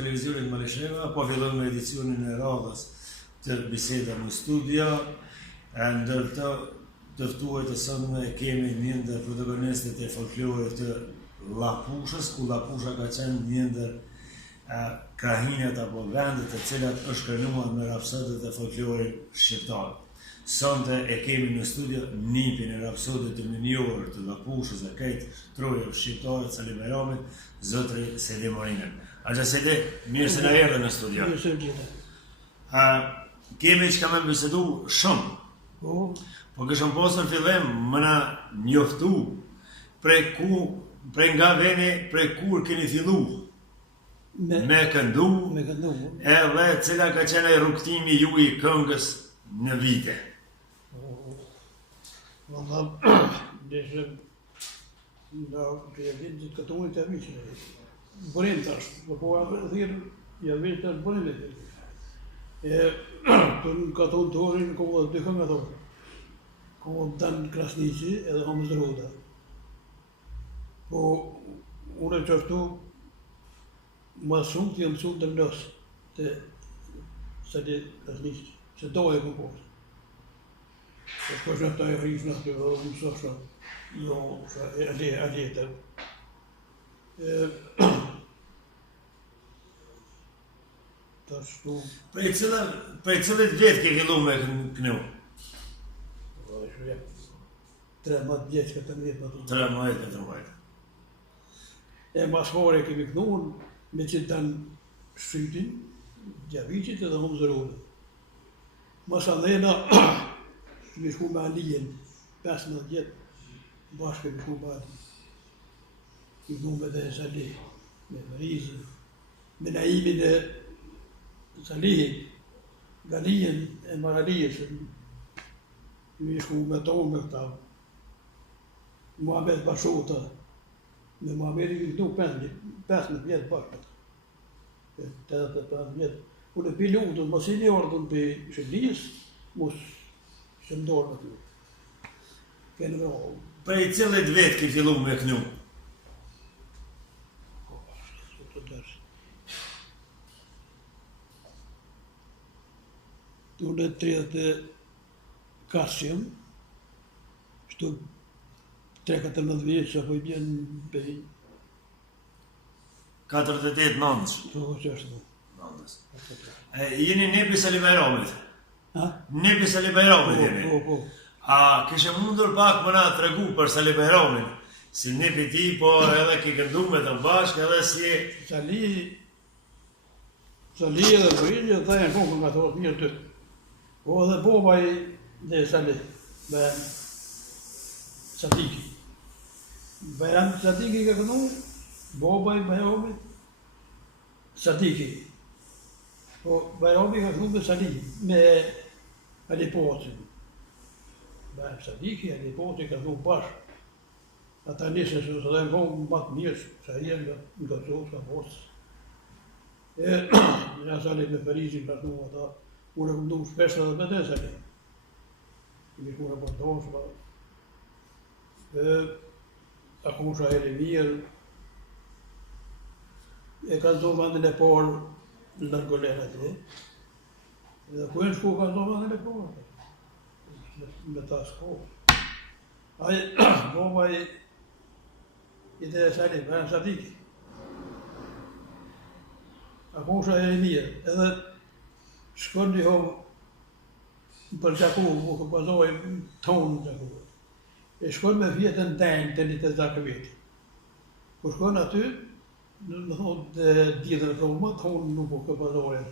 televizionit Malisheva, po fillon me edicionin e radhës të biseda në studio, e ndër të dëftuar të sënë kemi një ndër protagonistët e folklorit të Llapushës, ku Llapusha ka qenë një ndër krahinat apo vendet të cilat është krenuar me rapsodët e folklorit shqiptar. Sonte e kemi në studio nipin e rapsodit të minjorë të Llapushës e kejtë trojë shqiptarët Sali Bajramit, zotri Sedi Morinën. Agja Sedi, mirë se na erdhe në studio. Mirë se gjitha. Kemi që ka me bisedu shumë, po këshëm posë në fillim më na njoftu prej nga veni, prej kur keni fillu me këndu, edhe cila ka qenë rrugtimi ju i këngës në vite. Valla, deshe nga kërja vitë gjithë këtë unë të viqë. Bërim tash, po thirë, ja vitë tash bërim e thirë. Të në këtë unë të orin, kohë dhe dy këngë të orë. Kohë Dan Krasniqi edhe Hamz Roda. Po, unë e qështu, ma shumë të jam mësu të nësë të Sali Krasniqi, se doje më posë. Se shkosh në këta e rrish në këtë, dhe më sësha, jo, a letër. Ta shtu... Prej cilët vjetë ke fillu me kënu? 13 vjetë, 14 vjetë. 13 vjetë. E mas hore kemi kënuën me që tanë shqytin, Gjavicit edhe Hamz Roda. Mas andena, kemi shku me Alijen, 15 vjetë, bashkë kemi shku me Alijen. Kemi shku me dhe Sali, me Marizin, me Naimin e Salihin, Galijen e Maralijes. Kemi shku me tonë me këta. Muhamet Bashota, me Muhameti kemi shku 15 vjetë bashkë. 85 vjetë. Unë e pi lutën, mos i një ordën për shëllijës, mos shëndorë në ty. Kënë vërë. Prej cilët vetë ke fillu me kënu? Të dërshë. Unë e 34 jam, shtu 3-14 vjetë që po i bjenë për 48 nëndës. të qështë. Nëndës. Jeni nepi Sali Bajramit? Ha? Nepi Sali Bajramit jeni? Po. A kishe mundur pak më na të regu për Sali Bajramin? Si nepi ti, po edhe ki këndu me të bashkë edhe si... Sali edhe Bërinjë, dhe janë kokën nga thorë mirë të. Po edhe boba i dhe Sali, Bajram Sadiki. Bajram Sadiki ka kënu, boba i Bajramit Sadiki. Po Bajrami ka kënu me Sali, me Alipocin. Bajram Sadiki, Alipocin ka kënu bashkë. Ata nisën se dhe në kohë më të mirë, sa jenë nga zotë, nga posë. Nga Sali me Parizin ka kënu ata, unë e këndu shpesh edhe me dhe Sali. Kemi shku reportosh, Akusha Heli mirë, e ka zonë vandin e parë në Largolen atje. Edhe ku e në shku ka zonë vandin e parë, me ta shku. Boba i dhe Sali, Bajram Sadiki. Akusha Heli mirë, edhe shkon një hovë për Gjaku, mu ka bazoj tonë në Gjaku. E shkon me vjetën denjë të një të zakë veti. Kur shkon aty, në thonë të ditën e thonë, tonë nuk ka bazojën.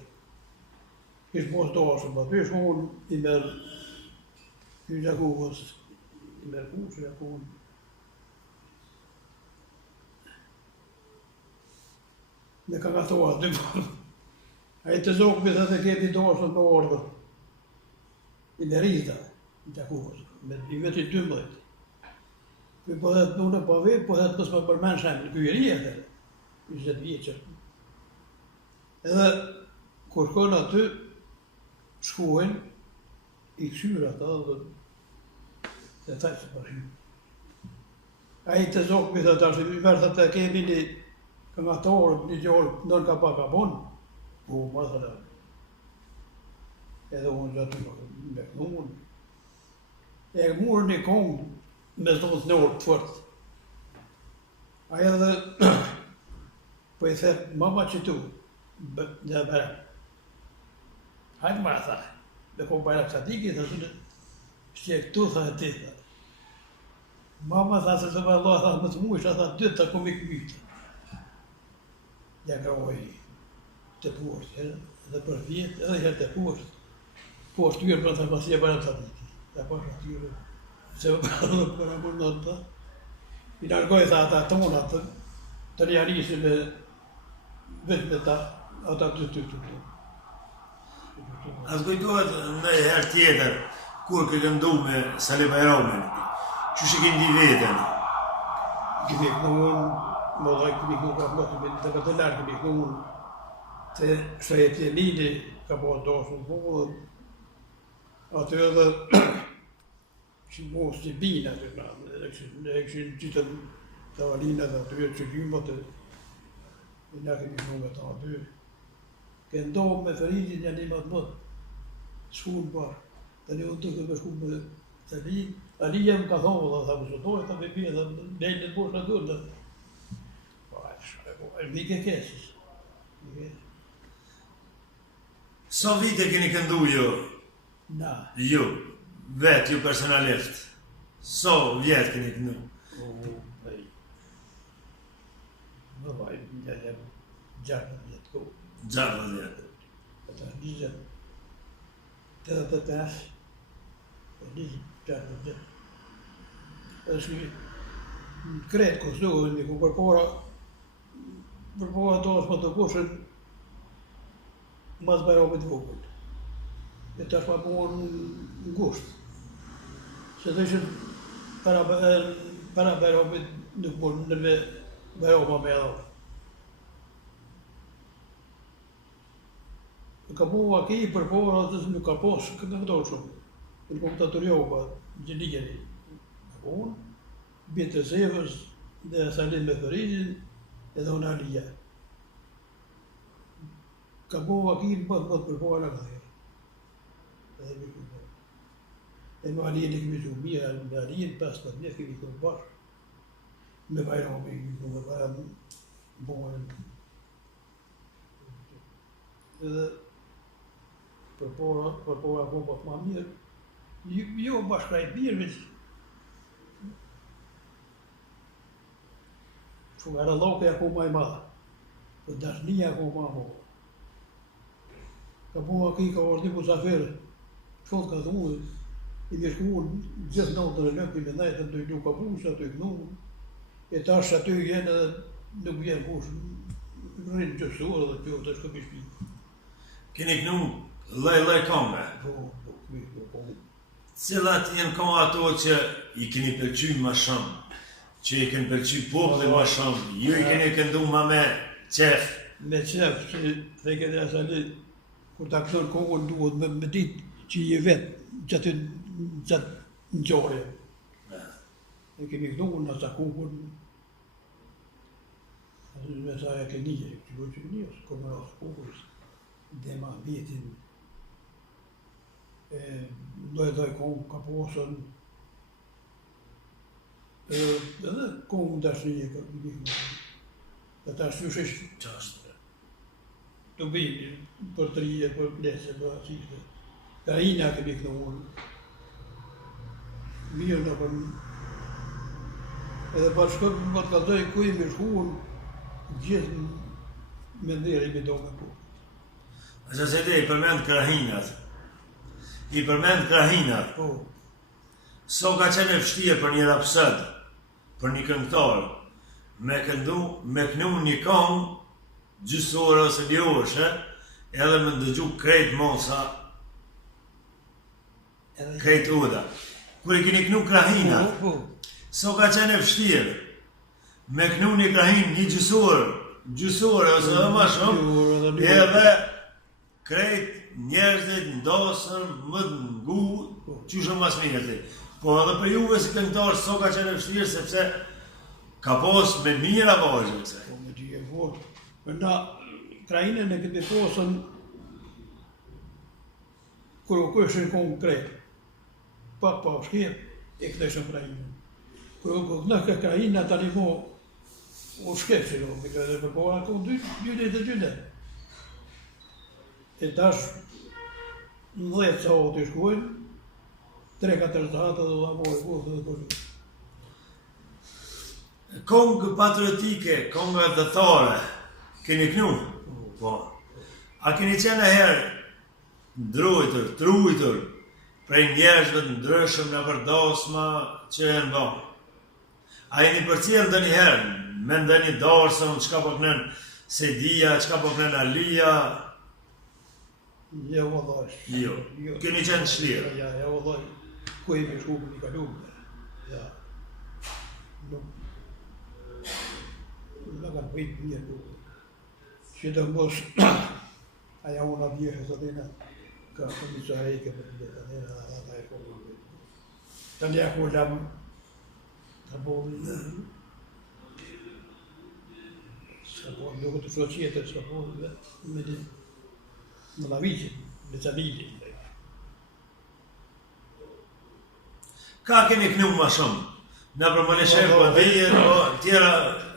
Ishtë mos të ashëm, aty shkon i merë i Gjakuvës, i merë kushë, Gjakuvën. Me ka gatoa dy përë. A i të zokë me të keti të ashëm në ordër. I në rita, i Gjakuvës, i veti 12. Po dhe të nune po vetë, po dhe të nësë më përmenë shemë, në kyjëri e 20 vjeqër. Edhe, kur shkon aty, shkojnë, i këshyra ata dhe taj se përshimë. A i të zokë, mi thëtë ashtë, i mërë thëtë kemi një këngëtorët një gjallë nën ka pa ka bon, po masala. Edhe unë gjatë me kënunë. E murë një kongë me zonë në orë të fort. Aja dhe po i thetë, mama që tu, dhe bërë. Hajtë marë, tha. Dhe ko bërë kësa diki, dhe sënë, shqe këtu, tha e ti, tha. Mama tha se të vëlloh, tha më të mujsh, tha dytë të kom i këmytë. Ja ka oj të poshtë, edhe për vjetë, edhe herë të poshtë. Poshtë tyrë për të pasi e bërë kësa diki. Ja poshtë tyrë, se vëlloh për amur në të. I nërgoj, tha, ata tona të realisin e vetë me ta, ata të të. As kujtohet në herë tjetër, kur ke këndu me Sali Bajramin, që shi këndi vetën? Këmi kënuën, më dhaj këmi kënuën ka më të këtë lërë këmi kënuën, të shajetje lini, ka po doshë në kohë, atë edhe që mos që bina të kramë, e këshin qitën të valina dhe atë që gjymët, e nga këmi kënuën me ta aty. Këndohë me Ferizin një një matë mëtë, shkunë parë, të një unë të këtë shkunë me Sali, Alija më ka thonë, dhe tha më sotojë, ta me pje, dhe nejnë në bosh në dërë, dhe... E mike kesis. Sa vite keni këndu ju? Na. Ju, vetë ju personalisht. Sa vjetë keni këndu? Më vaj, një jem 16 vjetë kohë. 16 vjetë. Ata 85, 25 vjetë. Edhe shkëmi, kretë kostuhën, një ku përpora to është më të kushën, mas Bajramit vogël. E tash ma pohën në gusht. Se të ishën para Bajramit nuk mund nërve Bajrama me edhe. Ka pohë aki përpora, nuk ka posë, këtë në këto shumë. Në kom të të rjohë, gjeligeri. Unë, bjetë të Zevës, dhe Salin me Ferizin, edhe unë Alija. Ka pohë aki në bëtë përpora në këthejë. Edhe me këtë. E me Alijën e këmi shumë mirë, me Alijën 15 vjetë këmi këtë bashkë. Me Bajrami, me Bajrami, bojën. Edhe përpora po bëtë ma mirë. Jo bashka e mirë, veç shumë aralloke e ako ma i madha, për dashnija ako ma hohë. Ka po aki ka ordi ku zafere, qëtë ka thunë, i me shkuun gjithë natën e lëmpi me najtën të i nuk ka pusë, ato i kënunë, e tash aty jenë edhe nuk vjenë kush, rrinë gjësurë dhe kjo të shkëpi shpi. Keni kënu laj kome. Po. Cilat jenë ka ato që i keni pëlqy ma shumë, që i keni pëlqy populli ma shumë, ju i keni këndu ma me qef? Me qef, që dhe këtë asali, kur ta këtër kohën duhet me ditë që i e vetë gjatë në gjore. E kemi këtu në asa kohën, me sa e ke një, që vërë që një, së këmë asë kohës, dhe ma vjetin, doj kohën ka posën, edhe kohën të ashtë një ka një. Dhe ta ashtë fyshesh qastë. Të bëjnë për të rije, për plese, për asiste. Ka ina kemi këtu unë. Mirë në për... Edhe për shkëm më të kalzoj ku i me shkuën, gjithë me ndërë i me do me po. Ase se te i përmend krahinat. I përmend krahinat. Po. So ka qenë e vështirë për një rapsët, për një këngëtar, me kënu një këngë, gjysore ose ljoshë, edhe me ndëgju krejt mosa, krejt uda. Kur i keni kënu krahinat, so ka qenë e vështirë, me kënu një krahin, një gjysore ose dhe ma shumë, edhe krejt njerëzit ndosën, më të ngu, që shumë mas mirëti. Po edhe për juve si këngëtar, so ka qenë e vështirë, sepse ka pos me mira vazhë, këse. Po me dy e po. Na krainën e kemi posën kur u këshin konkret. Pak pa shkir, e këtëshën krainën. Kur u në krainën tani mo u shkepsi no, dhe po ato dy. E tash 10 sa o të shkojnë, 3-4 sahatë dhe da mojë kurë dhe kërë. Kongë patriotike, kongë dëtare, keni knu? Po. A keni qenë herë ndrujtër, trujtër, prej njerëzve të ndryshëm në përdosma që e në bëmë? A jeni përcjellë ndë një herë, me ndë një dorsëm, qka po kënën Sedia, qka po kënën Alia? Ja, vëllaj. Jo, keni qenë shlirë? Ja, vëllaj. Ku e me shkumë një kalumë. Ja. Në kanë pëjtë një duke. Që të mos, aja unë vjeshë së dina, ka këmi që hajke për një të dina, ata e kohë. Të një ku lamë, të bovë, s'ka bovë, nuk të shoqjetër, s'ka bovë, me një, në la vicin, në të lidin. Ka keni knu ma shumë? Në për Malishevë, për Dhije, për tjera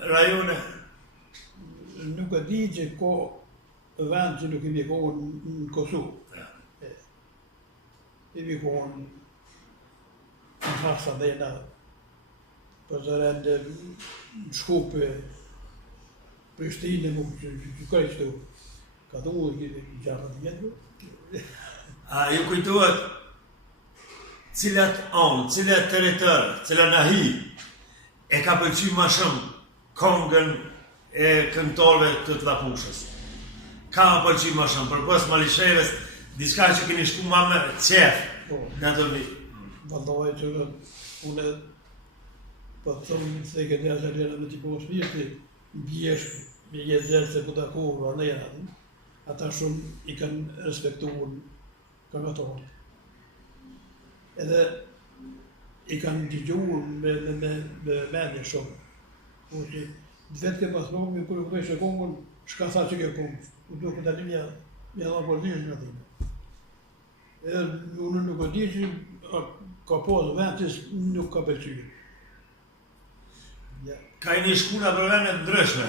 rajone? Nuk e di që ko vend që nuk imi kohën në Kosovë. Imi kohën në Hasa dhejna, për të rende në Shkupe, Prishtinë, që kërështu, ka të ullë këtë gjarët vjetë. A ju kujtuat cilat onë, cilat teritërë, cilat nahi e ka pëlqy ma shumë kongën e këngëtorëve të Tllapushës? Ka më pëlqy ma shumë, për pas Malishevës, diçka që keni shku ma me qef në ato vit. Vëllaj që unë po të thëmë se këtë një zërgjera me t'i posë mirë, bjesh me jezerë se puta kohë vërnera, ata shumë i kanë respektuar këngëtorët. Edhe i kanë digjuar me mendje shumë. Po që vetë ke pas nëmi, kërë këpeshe kongën, shka tha që ke kongë. U duke të një dha përdishë nga dhime. Edhe unë nuk e di që ka posë ventis nuk ka pëlqyë. Ka i një shkuna për vendet ndryshme?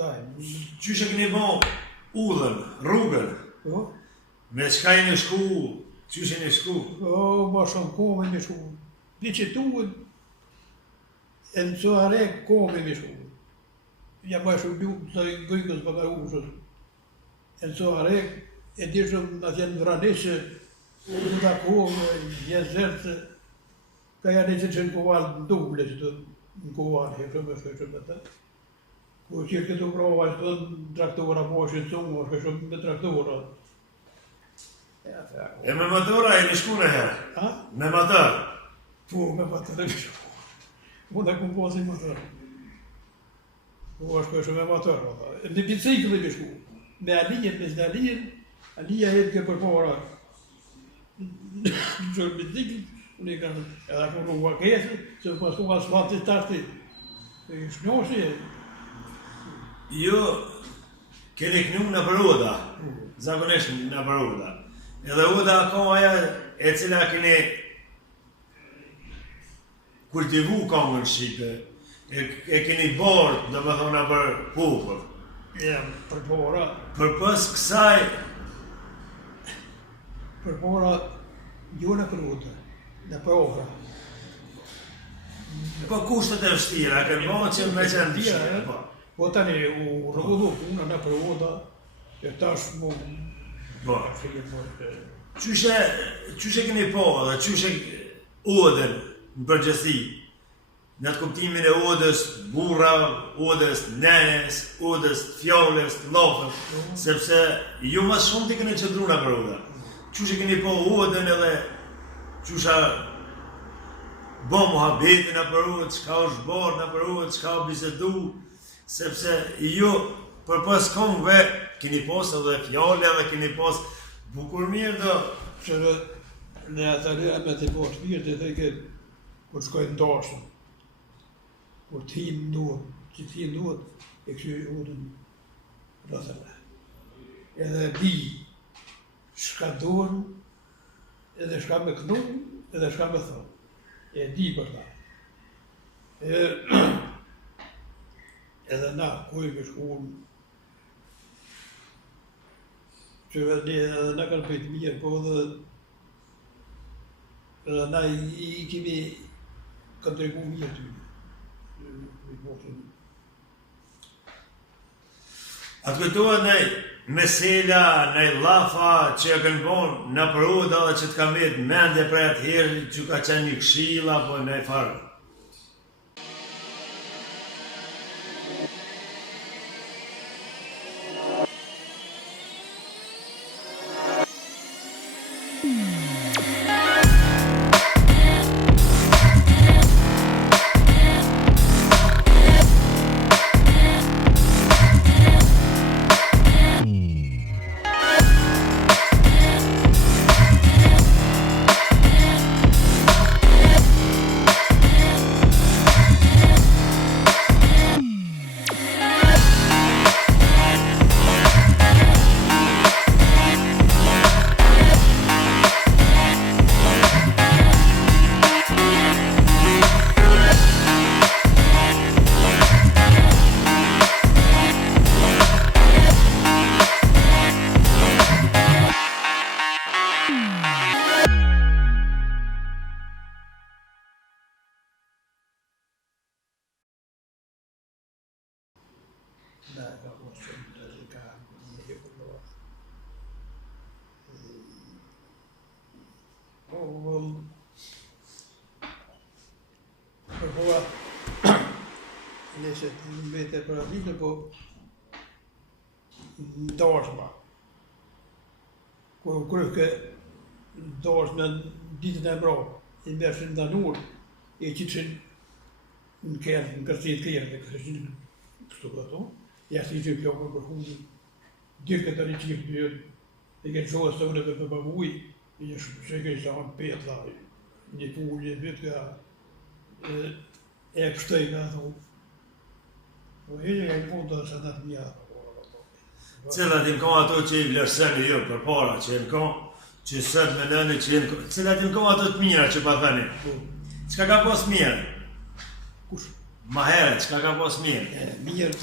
Ka i. Qyshe keni bo udhën, rrugën? Me qka i një shku? Qyshe një shku? Ma shumë kome një shku. Di që tuën, e në që are kome një shku. Ja ma shumë gjukë të gëjkës për ka ushës. E në që are, e di shumë në tjenë vranisë, në të kome, jezërë, ka janë që që në kovalë në duble, që të në kovalë, e shumë e të. Ku që këtu prova që të në traktora po është në cumë, është shumë me traktora. E me motora e një shku në herë? Ha? Me motor? Po, me motor e një shku. Unë e kumë posi motor. Po, është shumë me motor. Në bicikl e një shku. Me alijen, me alijen, alija jetë ke për pora. Në shumë bicikl, unë i kanë edhe ku në vakesë, që pas ku asfaltit tarti. E shnoshi e. Jo, keni knu në për Uda, zakonisht në për Uda. Edhe Uda ka aja e cila keni kultivu kongën Shqipe, e keni borë, dhe më thona për pupër. Ja, për pora. Për pës kësaj... Për pora, jo në për Uda, në për ofra. Po kushtet e vështira, kënë bo që me qenë dishtë. Po tani u rëgullu puna në për Uda, e tash mu... Po. Qyshe keni po dhe qyshe Udën në përgjësi, në të kuptimin e Udës burra, Udës nenes, Udës fjolles, lofës, sepse ju mas shumë t'i keni qëndru në për Uda. Qyshe keni po Udën edhe qysha bo muhabetin në për Udë, qka është borë në për Udë, qka është bisedu, sepse ju për pas kongëve keni posë edhe fjole dhe keni posë bukur mirë do. Qërë në atërëra me të posë mirë të theke kur shkojnë ndashën, kur t'hinë duhet, që t'hinë duhet, e këshyri udën rrëthëve. Edhe di shka duhen, edhe shka me kënu, edhe shka me thonë. E di për ta. Edhe na, ku i me shkuën, që edhe na kanë pëjtë mirë, po edhe na i kemi kontribu mirë ty. Atë kujtohet nej mesela, nej lafa që e kënë bon në përruda dhe që të kam vetë mendje për atë herë që ka qenë një këshilla, po nej farë. Da, ka postë të ka një përloa. Përboa, nëse të mbete për aditë, po ndashma. Kur kryhke ndashme në ditën e mra, i mbershin danur, i qitëshin në kërë, në kërësit kërë, kërësin kështu këto. Jashtë i që plokën për hundin, dirë këtë një qifë të jënë, e kënë shohë së të për babuj, e një shëkë i shanë petë la, një punë, një vetë ka, e kështëj ka thonë. Po e një e në fundë të së natë mja. Cilat im kam ato që i vlerëseni jo për para që im kam, që sëtë me nëni që im kam, cilat im kam ato të mira që pa thani. Qka ka pos mirë? Kush? Ma herë, qka ka pos mirë? Mirë,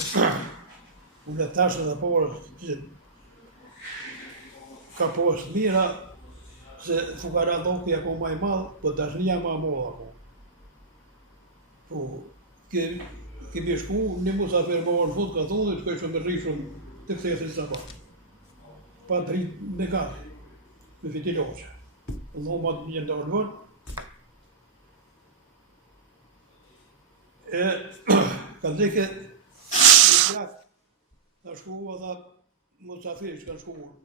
unë e tashë dhe porë, që ka pos mira, se fukara doki ako maj malë, po dashnia ma mollë ako. Po, kemi shku, një musafir më orë fund, ka thonë, të këshë më rrishëm të këthesë në sabat. Pa të rritë me kafe, me fitiloqe. Në ma të një ndalë vërë. E, ka dheke, një plak, ta shkua dhe musafiri që kanë shkuar.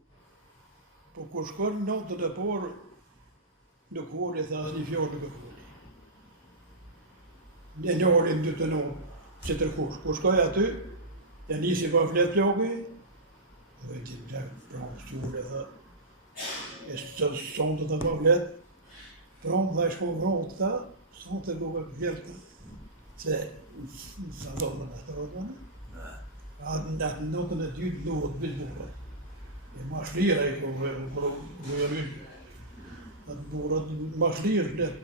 Po kur shkon natën e parë, nuk hori, tha asë një fjallë nuk hori. Një njërin dy të nëmë, që tërkush. Kur shkoj aty, ja nisi pa fletë pjoki, dhe ti plak pramë sture, dhe e sonde të pa fletë, pramë dhe shko vronë këta, sonde të kuka fletë, se në salonën e të rotënë, në notën e dytë nuhët bitë burët. E ma shlira i ko vërërin, atë burët ma shlirë fletë.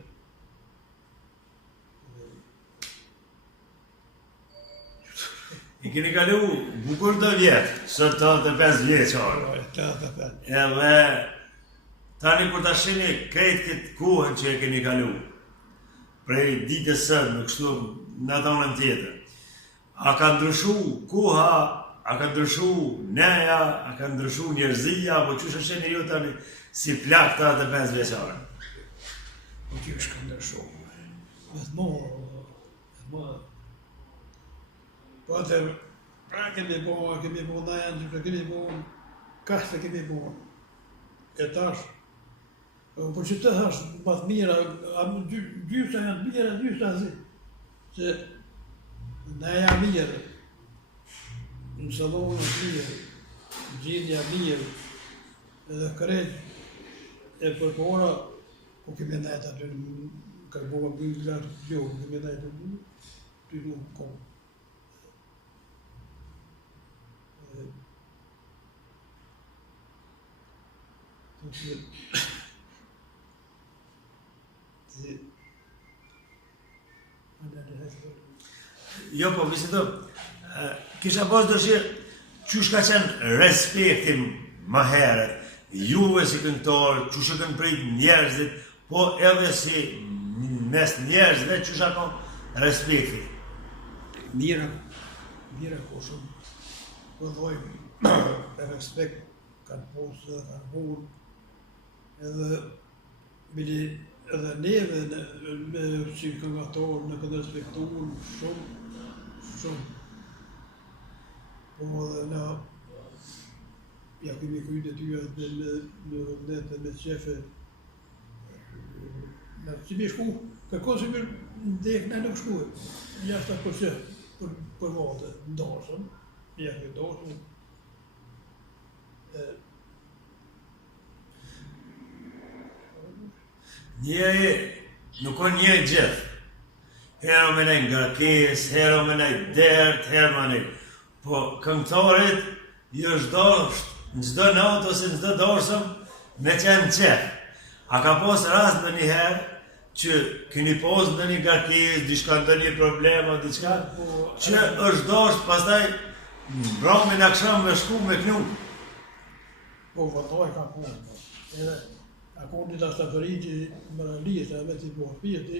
I keni kalu bukur të vjetë, sot 85 vjeqarë. Edhe tani kur ta shini krejt këtë kohën që e keni kalu, prej ditës sënë, në kështu në tonën tjetër, a ka ndryshu koha, a ka ndryshu neja, a ka ndryshu njerëzia, apo që shësheni ju tani si plak të 85 vjeqarë? Po që është ka ndryshu, vetëmorë, po atë pra kemi bo në janë që kemi bo, kashtë kemi bo, e tash, po që të thash më të mira, gjysa janë të mira, gjysa zi, që në janë mirë, në salonë mirë, gjindja mirë, edhe krejt e përpora, po kemi nejtë aty në kërboha bëjnë lartë gjohë, kemi nejtë aty, ty nuk kohë. Jo, po vizitom. Kisha pas dëshirë, qysh ka qenë respektim më herët, juve si këngëtorë, qysh e kanë prit njerëzit, po edhe si mes njerëzve, qysh ka respekti. Mira ko shumë. Vëlloj, respekt kanë posë dhe kanë hunë, edhe bili edhe neve si këngëtorë në këtë respektuar shumë. Po edhe na ja kemi kryer detyrat në vullnet me shefe. Na si më shku, kërkon si më ndek na nuk shkuet. Jashtë apo se për vote ndoshëm, ja që ndoshëm. Njeri nuk o njeri gjithë. Herë me nej ngarkes, herë me nej dert, herë me nej. Po këngëtorit ju është dosht në çdo natë ose në çdo dorësëm me qenë qef. A ka pos rast në një herë që keni pos në një ngarkes, diçka në një problem o diçka, që është dosht pastaj mbrëmjen akşam me shku me knu. Po vëlloj ka punë. Edhe ako një tastatëri që më rëllisë, e me si po pjeti,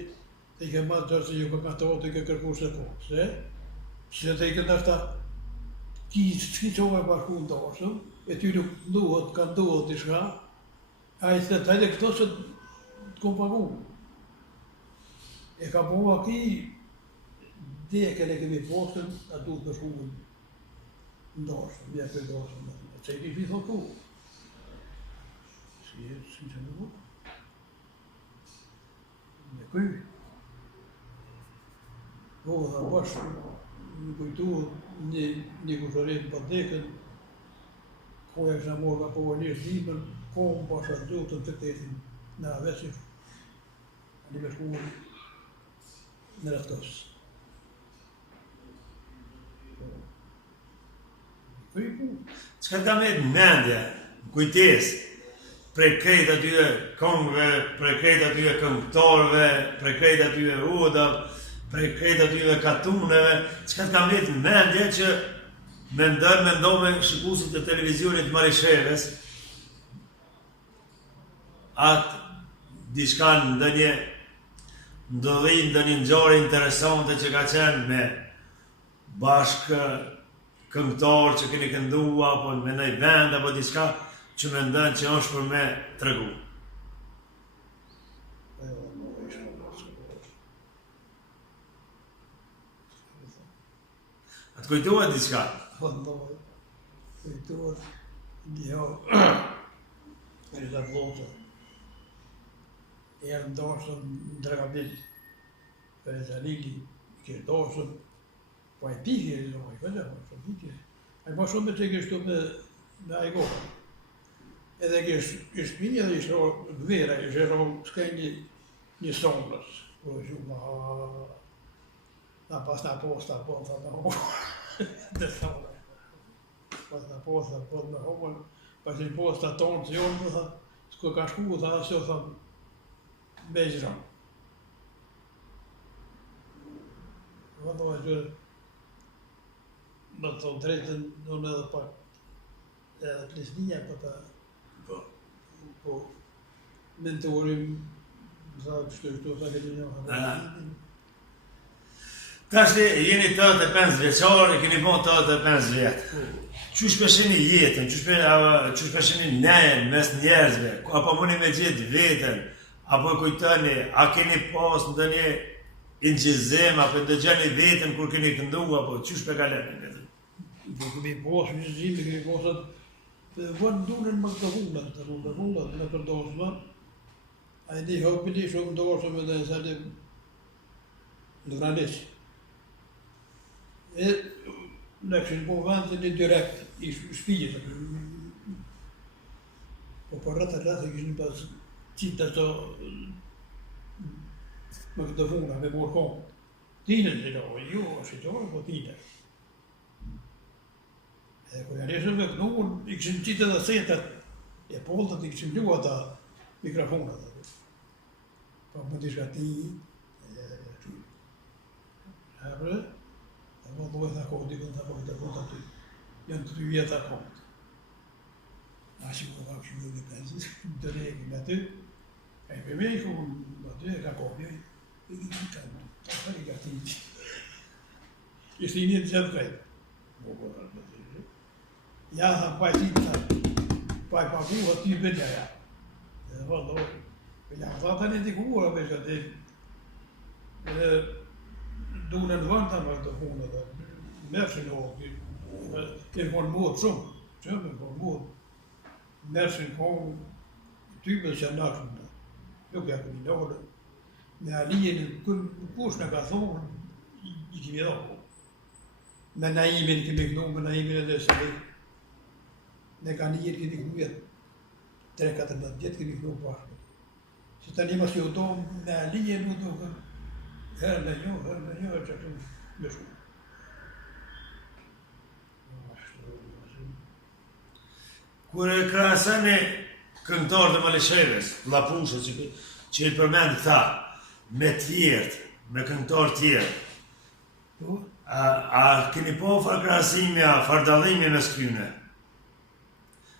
të i ke matë gjërë se ju ka këto të i ke kërku se ko. Se të i ke nështë ki qove bashku në doshëm, e ty nuk duhet, ka duhet të shka, a i se të hajde këto që të kom pagu. E ka mua ki, deke ne kemi postën, a duhet bashku në doshëm, ja për doshëm, që i kipi thot ku. Si që në vuk. Me kuj. Po, dhe bashkë, në kujtu një kushërit për dekën, koja kësha morë ka po njështë libër, kohë më pasha të të të tetin në avesit, a një me shku në Ratkos. Kuj ku? Çka ka me mendje, kujtes, prej krejt atyre këngëve, prej krejt atyre këngëtorëve, prej krejt atyre udhave, prej krejt atyre katuneve, çka ka me mendje që mendoj me shikuesit e televizionit Marisheves, atë diçka ndonjë ndodhi, ndonjë ngjarje interesante që ka qenë me bashkë këngëtor që keni këndua, apo me ndonjë vend, apo diçka që mendon që është për me tregu. Atë kujtuat diçka? Vëndoj, kujtuat një e të vlotë. Erë ndoshëm në Dragabil, për e Zalili, kërë ndoshëm, po e pikë e zoj, këllë, po e pikë. E ma shumë që kështu me ajgorë. Edhe kështë pinja dhe ishte vera, ishte s'ka një sondës. Po e shumë, na pas na posta, po të në homë. Dhe thonë. Pas na posta, po të në homë. Pas një posta tonë që jonë, po tha, s'ko ka shku, tha, asë jo, tha, me gjëranë. Vëndo e gjërë, më të thonë drejtën, nënë edhe pak, edhe plisnija, po, mentorim, sa kështu, sa këtë një. Tash jeni 85 vjeçar, keni bon 85 vjetë. Qysh peshini jetën, qysh peshini nejen mes njerëzve, apo mundi me gjithë vetën, apo kujtoni, a keni pas ndonjë inqizim, apo dëgjoni vetën kur keni këndu, apo qysh pe kaleni vetën? Po kemi pas inqizim, kemi pasat, vënë dunën më të vullat, në përdoshma, a i di hopili shumë ndoshëm edhe e salim në granic. E në këshin po vend të një direkt i shpijës. Po për rrët e këshin pas qitë të më këtë vuna me morë konë. Tinën të do, jo, është i qorë, po tinën. Kun jag reser med någon, liksom sitter och säger att jag på att liksom låta mikrofonen. På diskati, här det. Det var då jag kom dit och på det på att jag inte vet att kom. Acho que eu acho que pensa det är det du. Jag vet hon vad det kan gå. Det är inte det. Jag ser inte själv. Ja, han var titta. Pai papu att du blir ja. Det var då. Jag sa att han inte går över så det då när det var inte var det hon där. När sen då det var mot som. Köpen på mot. När sen kom typen kända som det. Jag kan inte då. När lige kursen kan så gick vi då. Men nej, men inte mycket nog, men nej, men det så det kan ni inte vet. Det kan det inte get nog var. Så det måste ju då när lige nu då här när jag så just. Kur krahasoni këngëtarët e Malishevës, Llapushë që I përmend këta, me tjerët, me këngëtarë tjerë, a keni po far krahasimi, far dallimi mes këtyne?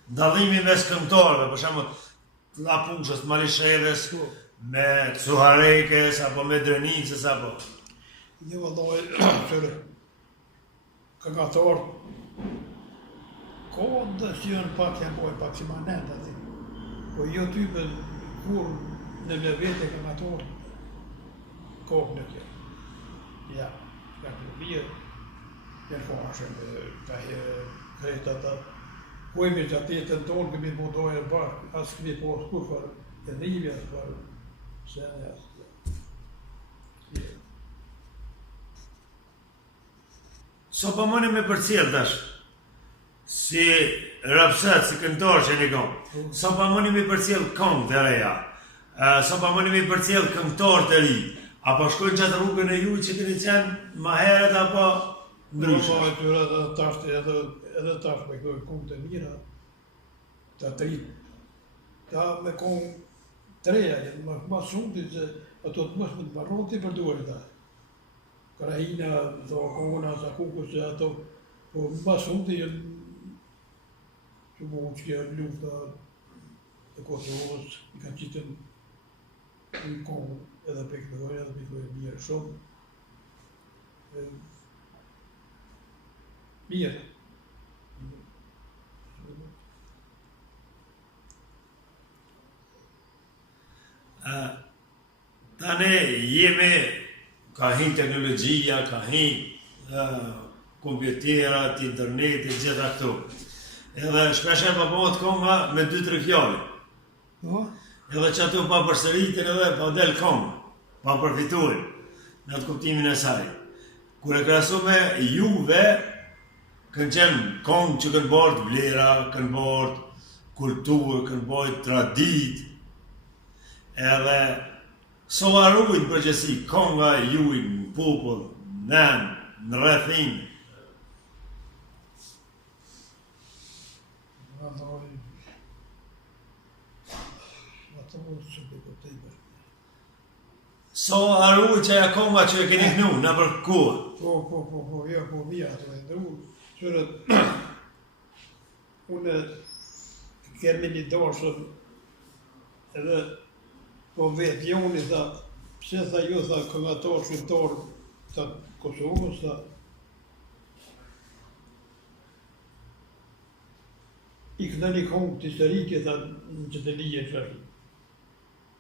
Dallimi mes këngëtarëve, për shembull, Llapushës, Malishevës, me Cuharekës, apo me Drenicës, apo... Jo, vallahi, så këngëtar Kod sjön pak jag går pak som man nämnde det. Och jag typen går när jag vet att man tar kod nu. Ja, vi den får sig det heter att går vi att det en tåg vi borde ha bara att skriva på skor för det river för sen ja. So po mëni me përcjell tash, si rapsat, si këngëtar që një kom, so po mëni me përcjell këngë të reja, so po mëni me përcjell këngëtar të ri, apo shkojnë gjatë rrugën e ju që keni qenë ma herët apo ndryshë? Po, edhe tash me këngë të mira, të tri, ta me këngë të reja, ma shumë të ato të mos më të marron të përduar ta. Krajina, do kona, sa kukus, ato, po ma shumë të jenë që më uqë lufta e Kosovës, I kanë qitën në kohë edhe për këtë mirë shumë. Mirë. Tani jemi, ka hin teknologjia, ka hin kompjuterat, internetit, gjitha këtu. Edhe shpesher pa bëhet konga me 2-3 fjallë. Edhe që ato pa përsëritin edhe pa del konga, pa përfituin në atë kuptimin e saj. Kur e krahasu me juve, kanë qenë kongë që kanë bërë vlera, kanë bërë kulturë, kanë bërë tradit, edhe so arrujnë përgjësi konga juin, në popull, në rrethin. So arrujnë që aja konga që e keni knu, në për kohë. Po, ja, po, via ato e ndru. Qërë, unë kemi një dorë edhe po vetë joni, tha, pse tha ju, tha, këngator shqiptar të Kosovës, tha, I këna një kongë të historike, tha, në që të lije qërë.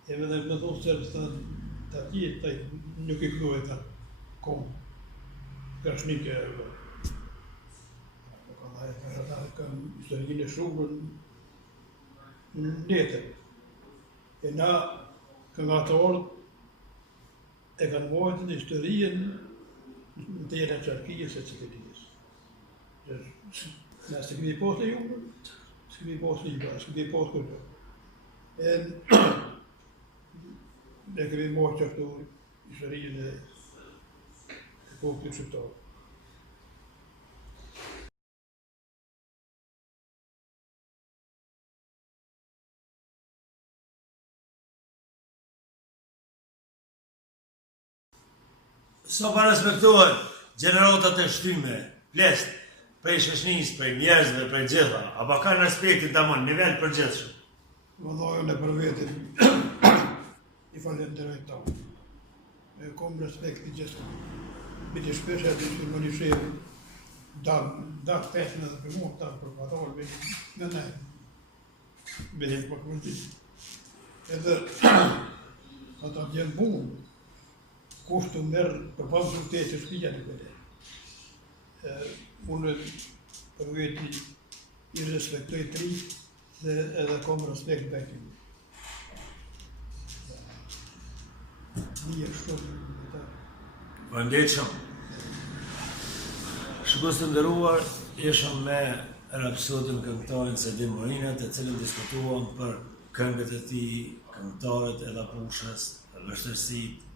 E me dhe me thonë sërë, tha, të tjetë, tha, nuk I kënu e tha, kongë, kërshnikë e vë. Kam historinë e shumën në netën. E na, këngatorët e kanë mojtë në historien në të jenë qarkijës e Cikelijës. Në së këmi posë në jumë, së këmi posë në jumë, së këmi posë kërë. Ne këmi mojtë qërtu historien e popullit shqiptarë. Sa pa respektohet gjeneratat e shtyme, plest, prej shoqërisë, prej njerëzve, prej gjitha, apo kanë respektin tamam, nivel përgjithshëm. Vallai unë për vetin I falenderoj ta. Kom respekt I gjithë. Bidi shpesh atë që më një shevi, dak pesën edhe për mua, dak për patrol, me ne. Bidi për këmëndi. Edhe ata bjenë bunë, kushtu merë për pasur të e shpija në këte. Unë për veti I respektoj tri dhe edhe kom respekt dhe këmë. Nije shumë në ta. Përndetshëm. Shikues të nderuar, ishëm me rapsodin këngëtarin Sedi Morinat, të cilën diskutuam për këngët e tij, këngëtarët e Lapushës, vështirësitë,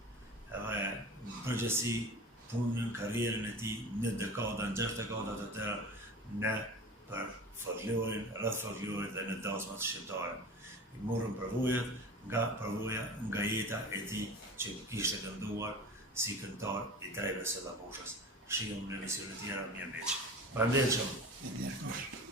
edhe në përgjithësi punën, karrierën e tij në dekada, në 6 dekada të tëra në për folklorin, rreth folklorit dhe në dasmat shqiptare. I morëm përvoja nga jeta e tij që kishte kënduar si këngëtar I Drejve së Lapushës. Shihom në emisionet tjera, mirëmbëjtje. Përndetshëm.